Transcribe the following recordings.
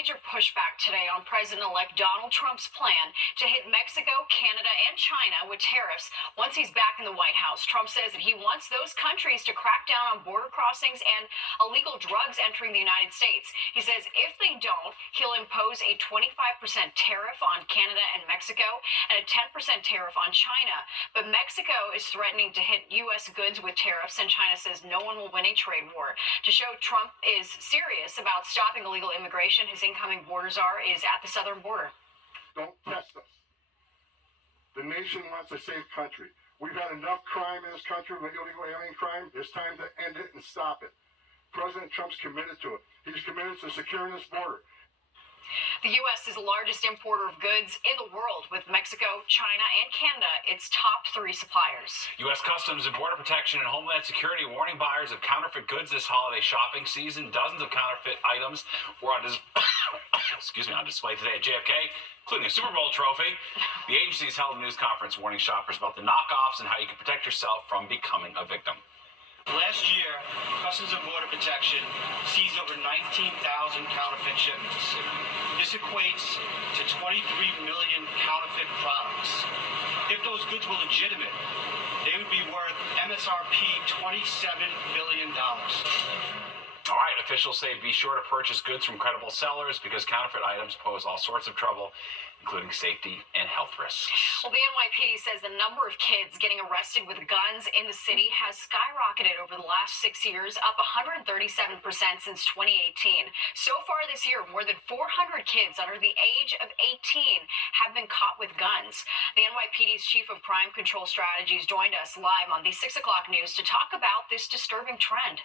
major pushback today on President-elect Donald Trump's plan to hit Mexico, Canada, and China with tariffs once he's back in the White House. Trump says that he wants those countries to crack down on border crossings and illegal drugs entering the United States. He says if they don't, he'll impose a 25% tariff on Canada and Mexico and a 10% tariff on China. But Mexico is threatening to hit U.S. goods with tariffs, and China says no one will win a trade war. To show Trump is serious about stopping illegal immigration, his incoming border czar is at the southern border. Don't test us. The nation wants a safe country. We've had enough crime in this country, illegal alien crime. It's time to end it and stop it. President Trump's committed to it. He's committed to securing this border. The U.S. is the largest importer of goods in the world, with Mexico, China, and Canada its top three suppliers. U.S. Customs and Border Protection and Homeland Security warning buyers of counterfeit goods this holiday shopping season. Dozens of counterfeit items were on display today at JFK, including a Super Bowl trophy. The agencies held a news conference warning shoppers about the knockoffs and how you can protect yourself from becoming a victim. Last year, Customs and Border Protection seized over 19,000 counterfeit shipments. This equates to 23 million counterfeit products. If those goods were legitimate, they would be worth MSRP $27 billion. All right, officials say be sure to purchase goods from credible sellers because counterfeit items pose all sorts of trouble, including safety and health risks. Well, the NYPD says the number of kids getting arrested with guns in the city has skyrocketed over the last 6 years, up 137% since 2018. So far this year, more than 400 kids under the age of 18 have been caught with guns. The NYPD's Chief of Crime Control Strategies joined us live on the 6 o'clock news to talk about this disturbing trend.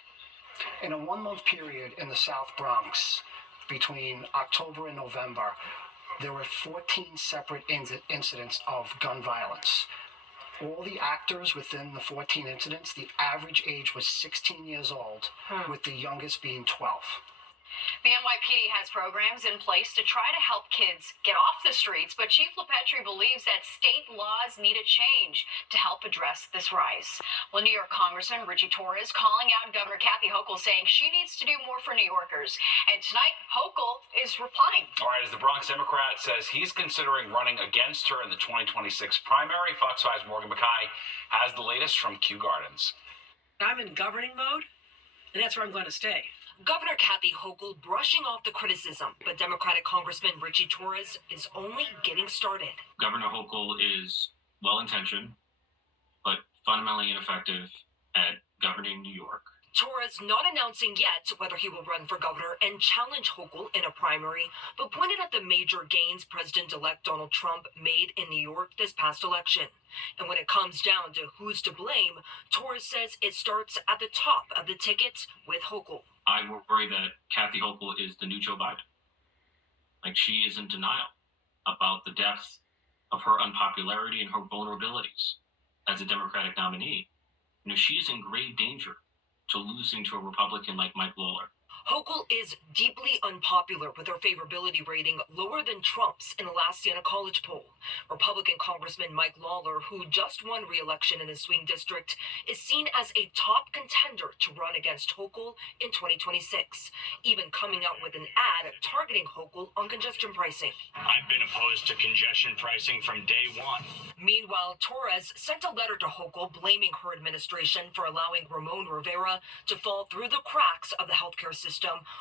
In a one-month period in the South Bronx, between October and November, there were 14 separate incidents of gun violence. All the actors within the 14 incidents, the average age was 16 years old, with the youngest being 12. The NYPD has programs in place to try to help kids get off the streets, but Chief LaPetri believes that state laws need a change to help address this rise. Well, New York Congressman Richie Torres calling out Governor Kathy Hochul, saying she needs to do more for New Yorkers. And tonight, Hochul is replying. All right, as the Bronx Democrat says he's considering running against her in the 2026 primary, Fox 5's Morgan Mackay has the latest from Kew Gardens. I'm in governing mode, and that's where I'm going to stay. Governor Kathy Hochul brushing off the criticism, but Democratic Congressman Richie Torres is only getting started. Governor Hochul is well-intentioned, but fundamentally ineffective at governing New York. Torres not announcing yet whether he will run for governor and challenge Hochul in a primary, but pointed at the major gains President-elect Donald Trump made in New York this past election. And when it comes down to who's to blame, Torres says it starts at the top of the ticket with Hochul. I worry that Kathy Hochul is the new Joe Biden. Like, she is in denial about the depth of her unpopularity and her vulnerabilities as a Democratic nominee. You know, she is in grave danger to losing to a Republican like Mike Lawler. Hochul is deeply unpopular with her favorability rating lower than Trump's in the last Siena College poll. Republican Congressman Mike Lawler, who just won re-election in his swing district, is seen as a top contender to run against Hochul in 2026, even coming out with an ad targeting Hochul on congestion pricing. I've been opposed to congestion pricing from day one. Meanwhile, Torres sent a letter to Hochul blaming her administration for allowing Ramon Rivera to fall through the cracks of the healthcare system,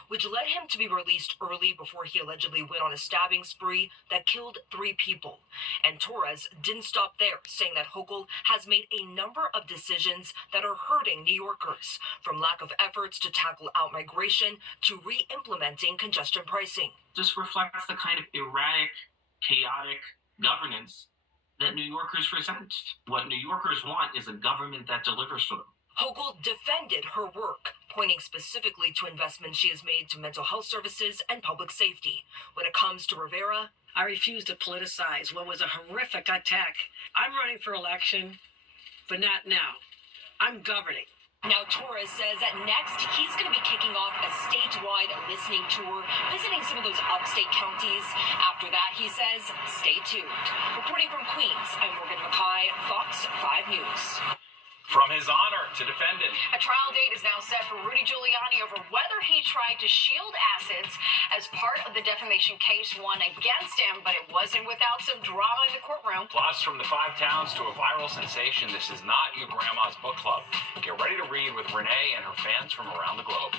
which led him to be released early before he allegedly went on a stabbing spree that killed 3 people. And Torres didn't stop there, saying that Hochul has made a number of decisions that are hurting New Yorkers, from lack of efforts to tackle out-migration to re-implementing congestion pricing. This reflects the kind of erratic, chaotic governance that New Yorkers resent. What New Yorkers want is a government that delivers for them. Hochul defended her work, pointing specifically to investments she has made to mental health services and public safety. When it comes to Rivera, I refuse to politicize what was a horrific attack. I'm running for election, but not now. I'm governing. Now Torres says that next he's going to be kicking off a statewide listening tour, visiting some of those upstate counties. After that, he says, stay tuned. Reporting from Queens, I'm Morgan Mackay, Fox 5 News. From his honor to defend it. A trial date is now set for Rudy Giuliani over whether he tried to shield assets as part of the defamation case won against him, but it wasn't without some drama in the courtroom. Plus, from the Five Towns to a viral sensation, this is not your grandma's book club. Get ready to read with Renee and her fans from around the globe.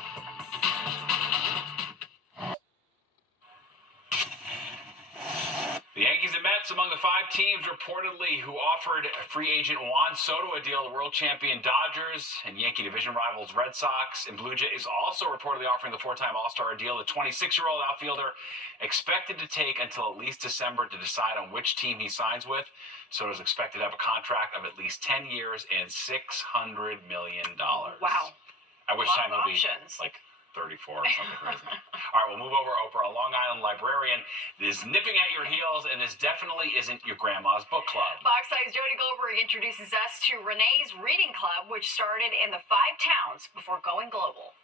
The Yankees and Mets among the 5 teams reportedly who offered free agent Juan Soto a deal. The world champion Dodgers and Yankee division rivals Red Sox and Blue Jays also reportedly offering the 4-time All-Star a deal. The 26-year-old outfielder expected to take until at least December to decide on which team he signs with. Soto is expected to have a contract of at least 10 years and $600 million. Wow. At which time he'll be like 34 or something crazy. All right, we'll move over. Oprah, a Long Island librarian, is nipping at your heels, and this definitely isn't your grandma's book club. Fox 5's Jody Goldberg introduces us to Renee's Reading Club, which started in the 5 towns before going global.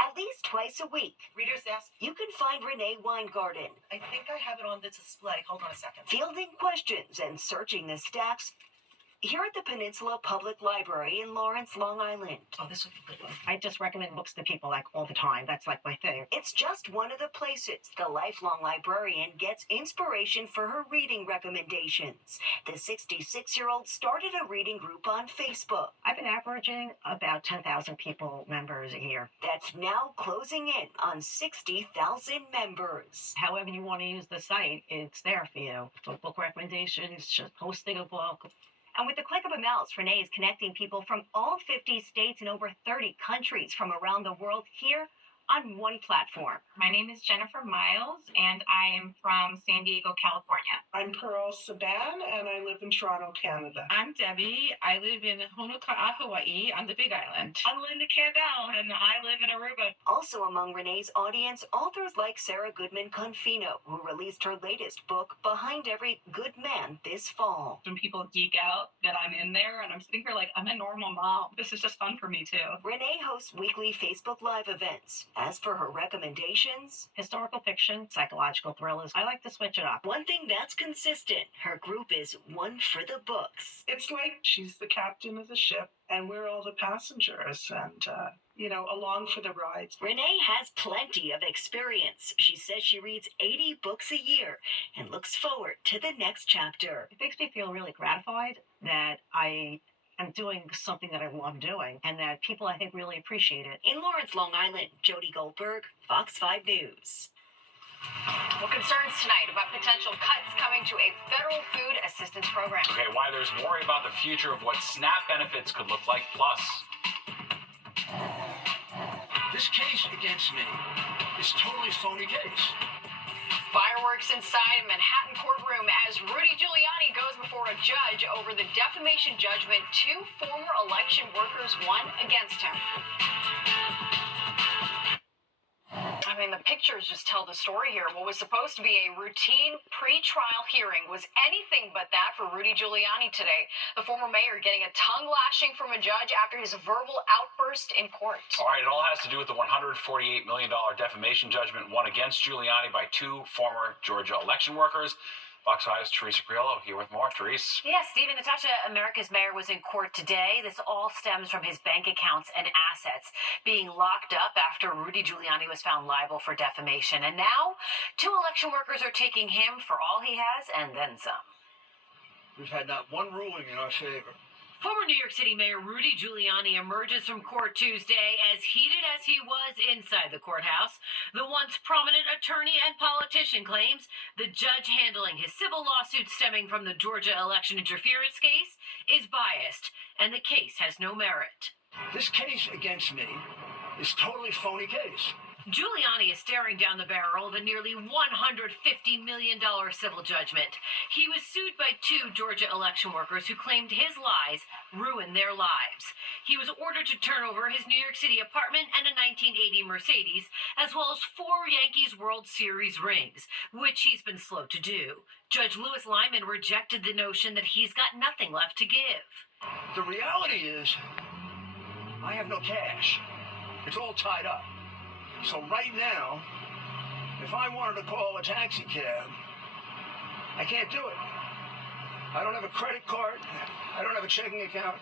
At least twice a week, Reader's Desk. you can find Renee Weingarten I think I have it on the display. Hold on a second. fielding questions and searching the stacks here at the Peninsula Public Library in Lawrence, Long Island. Oh, this would be a good one. I just recommend books to people like all the time. That's like my thing. It's just one of the places the lifelong librarian gets inspiration for her reading recommendations. The 66-year-old started a reading group on Facebook. I've been averaging about 10,000 members a year. That's now closing in on 60,000 members. However you want to use the site, it's there for you. For book recommendations, just posting a book. And with the click of a mouse, Renee is connecting people from all 50 states and over 30 countries from around the world here on one platform. My name is Jennifer Miles, and I am from San Diego, California. I'm Pearl Saban, and I live in Toronto, Canada. I'm Debbie. I live in Honoka'a, Hawaii, on the Big Island. I'm Linda Campbell, and I live in Aruba. Also among Renee's audience, authors like Sarah Goodman Confino, who released her latest book, Behind Every Good Man, this fall. When people geek out that I'm in there, and I'm sitting here like, I'm a normal mom. This is just fun for me, too. Renee hosts weekly Facebook Live events. As for her recommendations, Historical fiction, psychological thrillers. I like to switch it up. one thing that's consistent, her group is one for the books. It's like she's the captain of the ship, and we're all the passengers, and, along for the ride. Renee has plenty of experience. She says she reads 80 books a year and looks forward to the next chapter. It makes me feel really gratified that I am doing something that I love doing and that people, I think, really appreciate it. In Lawrence, Long Island, Jody Goldberg, Fox 5 News. Well, concerns tonight about potential cuts coming to a federal food assistance program. Okay, why there's worry about the future of what SNAP benefits could look like. Plus, This case against me is totally phony case. Fireworks inside a Manhattan courtroom as Rudy Giuliani goes before a judge over the defamation judgment 2 former election workers won against him. I mean, the pictures just tell the story here. What was supposed to be a routine pre-trial hearing was anything but that for Rudy Giuliani today. The former mayor getting a tongue lashing from a judge after his verbal outburst in court. all right, it all has to do with the $148 million defamation judgment won against Giuliani by 2 former Georgia election workers. Fox 5's Teresa Criollo here with more. Therese. Yeah, Stephen, Natasha, America's mayor was in court today. This all stems from his bank accounts and assets being locked up after Rudy Giuliani was found liable for defamation. And now 2 election workers are taking him for all he has and then some. We've had not one ruling in our favor. Former New York City Mayor Rudy Giuliani emerges from court Tuesday as heated as he was inside the courthouse. The once prominent attorney and politician claims the judge handling his civil lawsuit stemming from the Georgia election interference case is biased and the case has no merit. This case against me is totally phony case. Giuliani is staring down the barrel of a nearly $150 million civil judgment. He was sued by 2 Georgia election workers who claimed his lies ruined their lives. He was ordered to turn over his New York City apartment and a 1980 Mercedes, as well as 4 Yankees World Series rings, which he's been slow to do. Judge Louis Lyman rejected the notion that he's got nothing left to give. The reality is, I have no cash. It's all tied up. So right now, if I wanted to call a taxi cab, I can't do it. I don't have a credit card. I don't have a checking account.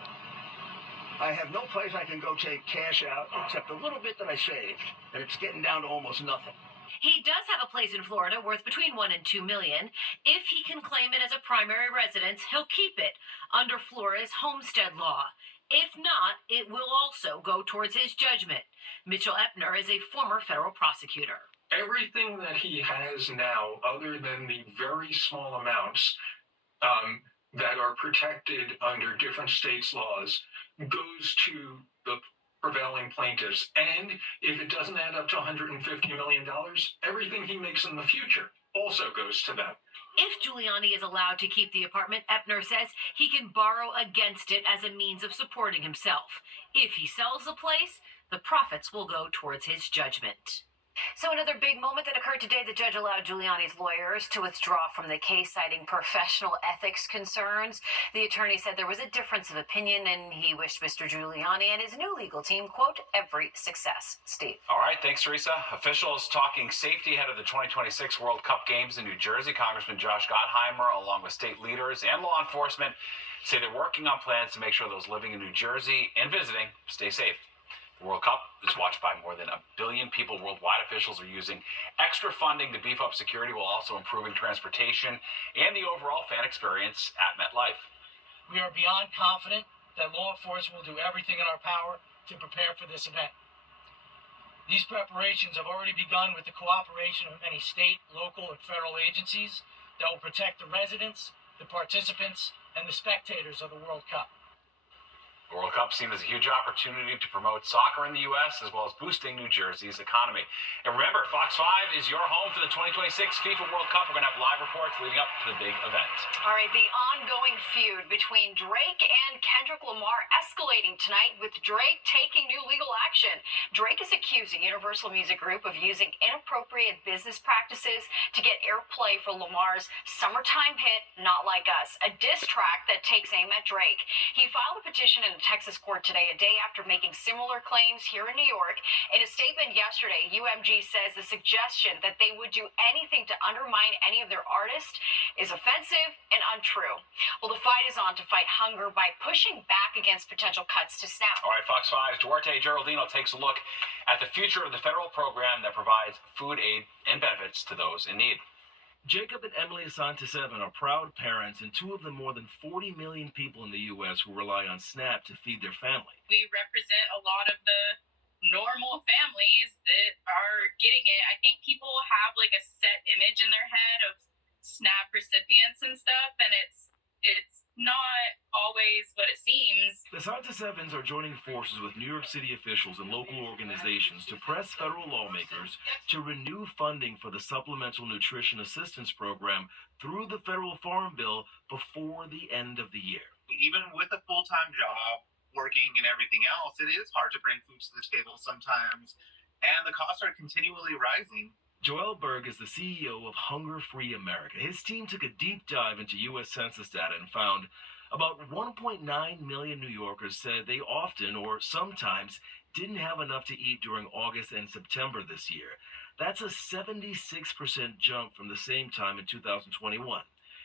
I have no place I can go take cash out except a little bit that I saved, and it's getting down to almost nothing. He does have a place in Florida worth between $1 and $2 million. If he can claim it as a primary residence, he'll keep it under Florida's homestead law. If not, it will also go towards his judgment. Mitchell Epner is a former federal prosecutor. Everything that he has now, other than the very small amounts that are protected under different states' laws, goes to the prevailing plaintiffs. And if it doesn't add up to $150 million, everything he makes in the future also goes to them. If Giuliani is allowed to keep the apartment, Epner says he can borrow against it as a means of supporting himself. If he sells the place, the profits will go towards his judgment. So another big moment that occurred today, the judge allowed Giuliani's lawyers to withdraw from the case, citing professional ethics concerns. The attorney said there was a difference of opinion, and he wished Mr. Giuliani and his new legal team, quote, every success. Steve. All right, thanks, Teresa. Officials talking safety ahead of the 2026 World Cup games in New Jersey. Congressman Josh Gottheimer, along with state leaders and law enforcement, say they're working on plans to make sure those living in New Jersey and visiting stay safe. The World Cup is watched by more than 1 billion people worldwide. Officials are using extra funding to beef up security while also improving transportation and the overall fan experience at MetLife. We are beyond confident that law enforcement will do everything in our power to prepare for this event. These preparations have already begun with the cooperation of many state, local, and federal agencies that will protect the residents, the participants, and the spectators of the World Cup. The World Cup seen as a huge opportunity to promote soccer in the U.S. as well as boosting New Jersey's economy. And remember, Fox 5 is your home for the 2026 FIFA World Cup. We're going to have live reports leading up to the big event. All right, the ongoing feud between Drake and Kendrick Lamar escalating tonight, with Drake taking new legal action. Drake is accusing Universal Music Group of using inappropriate business practices to get airplay for Lamar's summertime hit, Not Like Us, a diss track that takes aim at Drake. He filed a petition in a Texas court today, a day after making similar claims here in New York. In a statement yesterday, UMG says the suggestion that they would do anything to undermine any of their artists is offensive and untrue. Well, the fight is on to fight hunger by pushing back against potential cuts to SNAP. All right, Fox 5's Duarte Geraldino takes a look at the future of the federal program that provides food aid and benefits to those in need. Jacob and Emily Asante-Seven are proud parents and two of the more than 40 million people in the U.S. who rely on SNAP to feed their family. We represent a lot of the normal families that are getting it. I think people have like a set image in their head of SNAP recipients and stuff, and it's not always what it seems. The Asante-Sevens are joining forces with New York City officials and local organizations to press federal lawmakers to renew funding for the Supplemental Nutrition Assistance Program through the federal farm bill before the end of the year. Even with a full-time job, working and everything else, it is hard to bring food to the table sometimes, and the costs are continually rising. Joel Berg is the CEO of Hunger Free America. His team took a deep dive into U.S. Census data and found about 1.9 million New Yorkers said they often or sometimes didn't have enough to eat during August and September this year. That's a 76% jump from the same time in 2021.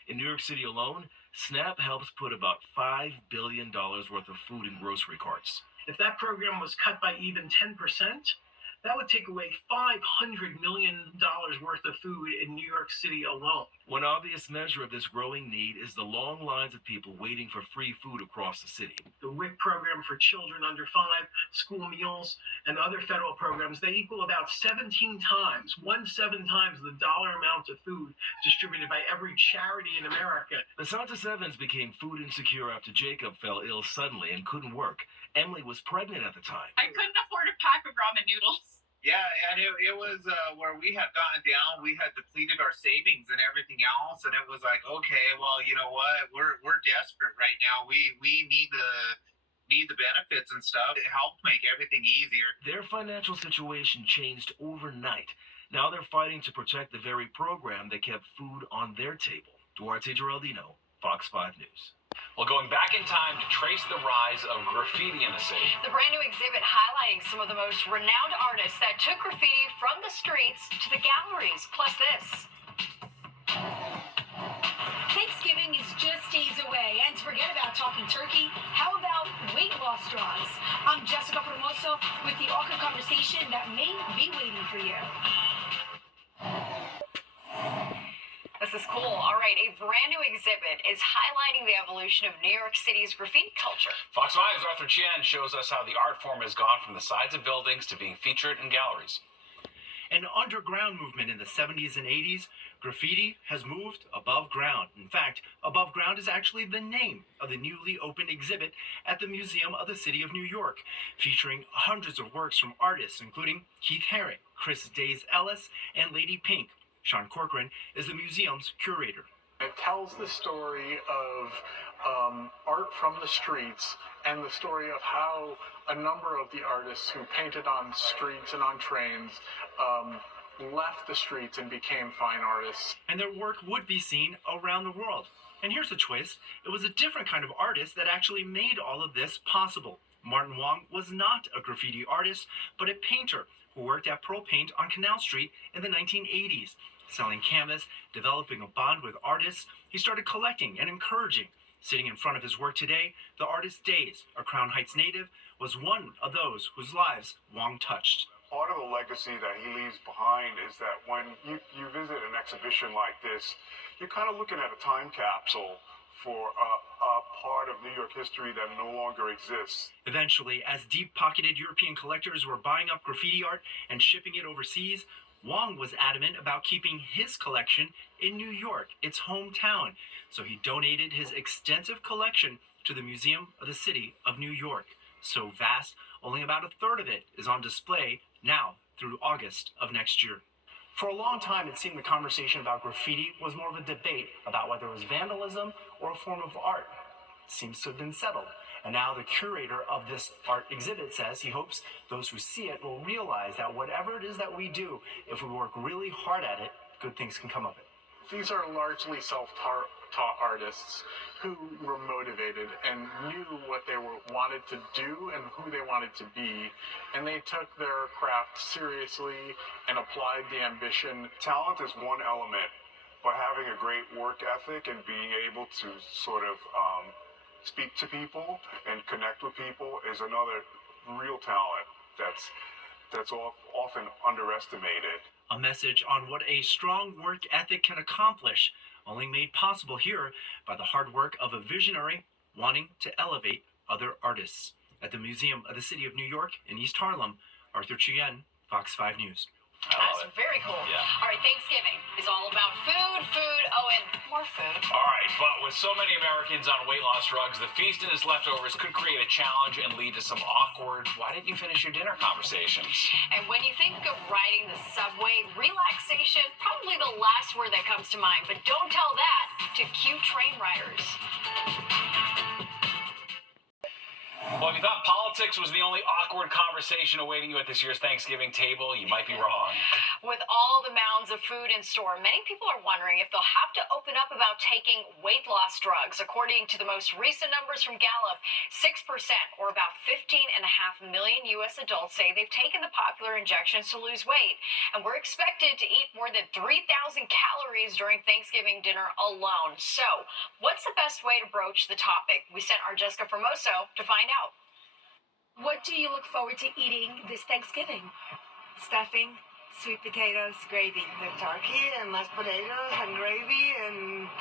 In New York City alone, SNAP helps put about $5 billion worth of food in grocery carts. If that program was cut by even 10%, that would take away $500 million worth of food in New York City alone. One obvious measure of this growing need is the long lines of people waiting for free food across the city. The WIC program for children under 5, school meals, and other federal programs, they equal about 17 times the dollar amount of food distributed by every charity in America. The Asante-Sevens became food insecure after Jacob fell ill suddenly and couldn't work. Emily was pregnant at the time. I couldn't afford a pack of ramen noodles. Yeah, and it was where we had gotten down, we had depleted our savings and everything else, and it was like, okay, well, you know what, we're desperate right now. We need the benefits and stuff. It helped make everything easier. Their financial situation changed overnight. Now they're fighting to protect the very program that kept food on their table. Duarte Geraldino, Fox 5 News. Well, going back in time to trace the rise of graffiti in the city. The brand new exhibit highlighting some of the most renowned artists that took graffiti from the streets to the galleries. Plus this. Thanksgiving is just days away, And to forget about talking turkey, how about weight loss drugs? I'm Jessica Formoso with the awkward conversation that may be waiting for you. This is cool. All right, a brand new exhibit is highlighting the evolution of New York City's graffiti culture. Fox 5's Arthur Chien shows us how the art form has gone from the sides of buildings to being featured in galleries. An underground movement in the 70s and 80s, graffiti has moved above ground. In fact, above ground is actually the name of the newly opened exhibit at the Museum of the City of New York, featuring hundreds of works from artists including Keith Haring, Chris Days Ellis, and Lady Pink. Sean Corcoran is the museum's curator. It tells the story of art from the streets and the story of how a number of the artists who painted on streets and on trains left the streets and became fine artists. And their work would be seen around the world. And here's the twist. It was a different kind of artist that actually made all of this possible. Martin Wong was not a graffiti artist, but a painter who worked at Pearl Paint on Canal Street in the 1980s. Selling canvas, developing a bond with artists, he started collecting and encouraging. Sitting in front of his work today, the artist Days, a Crown Heights native, was one of those whose lives Wong touched. Part of the legacy that he leaves behind is that when you visit an exhibition like this, you're kind of looking at a time capsule for a part of New York history that no longer exists. Eventually, as deep-pocketed European collectors were buying up graffiti art and shipping it overseas, Wong was adamant about keeping his collection in New York, its hometown. So he donated his extensive collection to the Museum of the City of New York. So vast, only about a third of it is on display now through August of next year. For a long time, it seemed the conversation about graffiti was more of a debate about whether it was vandalism or a form of art. It seems to have been settled. And now the curator of this art exhibit says he hopes those who see it will realize that whatever it is that we do, if we work really hard at it, good things can come of it. These are largely self-taught artists who were motivated and knew what they wanted to do and who they wanted to be. And they took their craft seriously and applied the ambition. Talent is one element, but having a great work ethic and being able to sort of speak to people and connect with people is another real talent that's often underestimated. A message on what a strong work ethic can accomplish, only made possible here by the hard work of a visionary wanting to elevate other artists. At the Museum of the City of New York in East Harlem, Arthur Chien, Fox 5 News. That's very cool. Yeah. All right, Thanksgiving is all about food, and more food. All right, but with so many Americans on weight loss drugs, the feast and its leftovers could create a challenge and lead to some awkward, why didn't you finish your dinner conversations. And when you think of riding the subway, relaxation, probably the last word that comes to mind. But don't tell that to cute train riders. Well, if you thought politics was the only awkward conversation awaiting you at this year's Thanksgiving table, you might be wrong. With all the mounds of food in store, many people are wondering if they'll have to open up about taking weight loss drugs. According to the most recent numbers from Gallup, 6%, or about 15.5 million U.S. adults, say they've taken the popular injections to lose weight. And we're expected to eat more than 3,000 calories during Thanksgiving dinner alone. So, what's the best way to broach the topic? We sent our Jessica Formoso to find out. What do you look forward to eating this Thanksgiving? Stuffing, sweet potatoes, gravy. The turkey and mashed potatoes and gravy and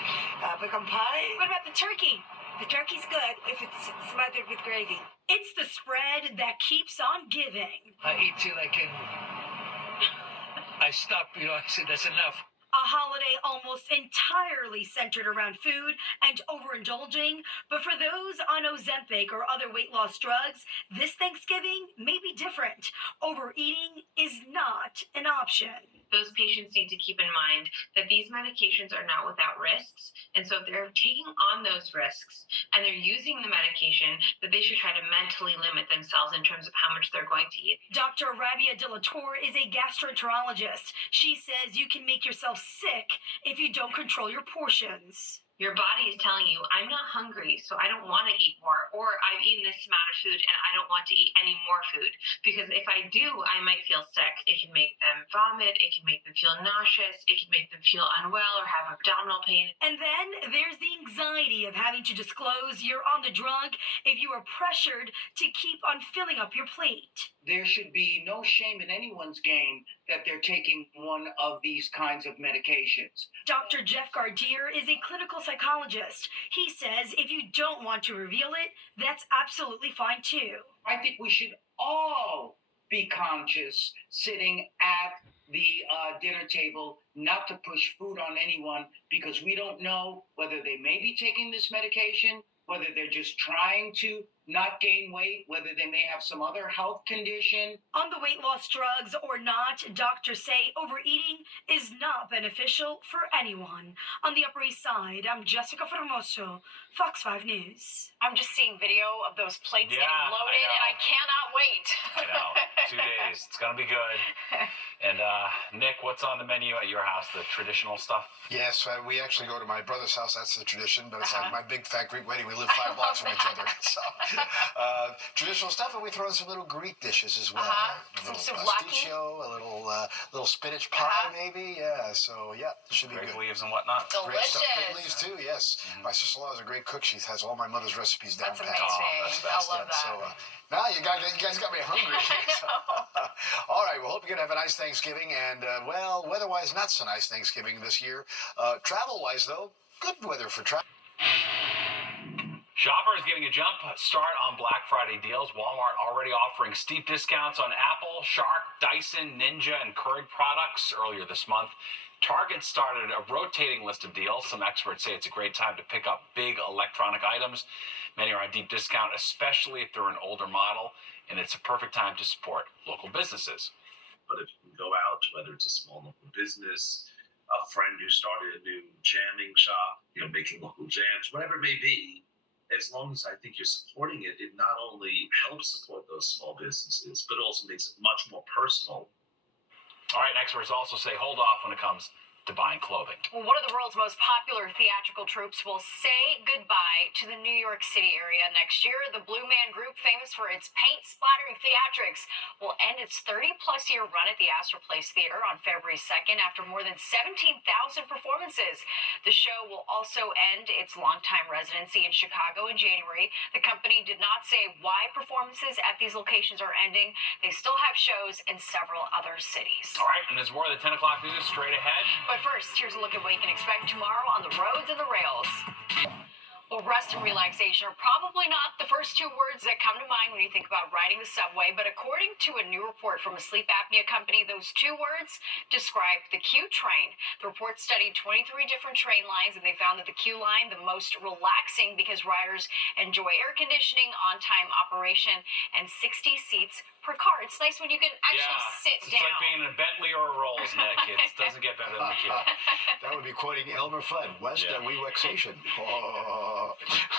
pecan pie. What about the turkey? The turkey's good if it's smothered with gravy. It's the spread that keeps on giving. I eat till I can. I stop, I said that's enough. A holiday almost entirely centered around food and overindulging. But for those on Ozempic or other weight loss drugs, this Thanksgiving may be different. Overeating is not an option. Those patients need to keep in mind that these medications are not without risks. And so if they're taking on those risks and they're using the medication, that they should try to mentally limit themselves in terms of how much they're going to eat. Dr. Rabia De La Torre is a gastroenterologist. She says you can make yourself sick if you don't control your portions. Your body is telling you, I'm not hungry, so I don't want to eat more, or I've eaten this amount of food and I don't want to eat any more food. Because if I do, I might feel sick. It can make them vomit, it can make them feel nauseous, it can make them feel unwell or have abdominal pain. And then there's the anxiety of having to disclose you're on the drug if you are pressured to keep on filling up your plate. There should be no shame in anyone's game that they're taking one of these kinds of medications. Dr. Jeff Gardier is a clinical psychologist. He says if you don't want to reveal it, that's absolutely fine too. I think we should all be conscious sitting at the dinner table not to push food on anyone, because we don't know whether they may be taking this medication, whether they're just trying to not gain weight, whether they may have some other health condition. On the weight loss drugs or not, doctors say overeating is not beneficial for anyone. On the Upper East Side, I'm Jessica Formoso, Fox 5 News. I'm just seeing video of those plates Yeah, getting loaded, and I cannot wait. I know. 2 days. It's going to be good. And Nick, what's on the menu at your house? The traditional stuff? Yes, we actually go to my brother's house. That's the tradition, but it's like my big fat Greek wedding. We live 5 blocks from each other. So, traditional stuff, and we throw in some little Greek dishes as well. A little pasticcio, a little spinach pie, maybe. Yeah, so yeah, it should be Grape good. leaves and whatnot. Great stuff, great leaves too. Yes, my sister-in-law is a great cook. She has all my mother's recipes down pat. That's amazing. I love that. So, now you guys got me hungry. All right, well, hope you're going to have a nice Thanksgiving. And, well, weather-wise, not so nice Thanksgiving this year. Travel-wise, though, good weather for travel. Shoppers getting a jump start on Black Friday deals. Walmart already offering steep discounts on Apple, Shark, Dyson, Ninja, and Keurig products earlier this month. Target started a rotating list of deals. Some experts say it's a great time to pick up big electronic items. Many are on deep discount, especially if they're an older model, and it's a perfect time to support local businesses. But if you can go out, whether it's a small local business, a friend who started a new jamming shop, making local jams, whatever it may be, as long as I think you're supporting it, it not only helps support those small businesses, but also makes it much more personal. All right, experts also say hold off when it comes to buying clothing. Well, one of the world's most popular theatrical troupes will say goodbye to the New York City area next year. The Blue Man Group, famous for its paint-splattering theatrics, will end its 30-plus year run at the Astor Place Theater on February 2nd after more than 17,000 performances. The show will also end its longtime residency in Chicago in January. The company did not say why performances at these locations are ending. They still have shows in several other cities. All right, and there's more of the 10 o'clock news straight ahead. But first, here's a look at what you can expect tomorrow on the roads and the rails. Well, rest and relaxation are probably not the first two words that come to mind when you think about riding the subway, but according to a new report from a sleep apnea company, those two words describe the Q train. The report studied 23 different train lines, and they found that the Q line, the most relaxing because riders enjoy air conditioning, on-time operation, and 60 seats per car. It's nice when you can actually sit it's down. It's like being in a Bentley or a Rolls, Nick. It doesn't get better than the Q. That would be quoting Elmer Fudd, West and we Wexation.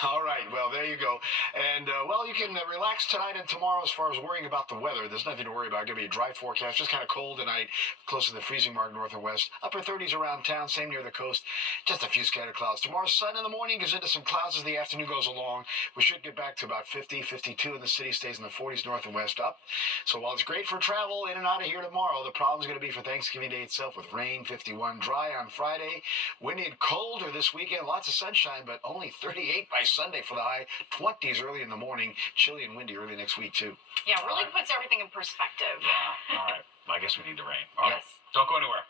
All right, well, there you go. And, well, you can relax tonight and tomorrow as far as worrying about the weather. There's nothing to worry about. Going to be a dry forecast, just kind of cold tonight, close to the freezing mark north and west. Upper 30s around town, same near the coast. Just a few scattered clouds. Tomorrow, sun in the morning, gets into some clouds as the afternoon goes along. We should get back to about 50, 52 in the city, stays in the 40s north and west up. So while it's great for travel in and out of here tomorrow, the problem's going to be for Thanksgiving Day itself with rain, 51, dry on Friday, windy and colder this weekend, lots of sunshine, but only 38 by Sunday for the high, 20s early in the morning, chilly and windy early next week too. Yeah, really puts everything in perspective. Yeah, all right. I guess we need the rain. All right. Don't go anywhere.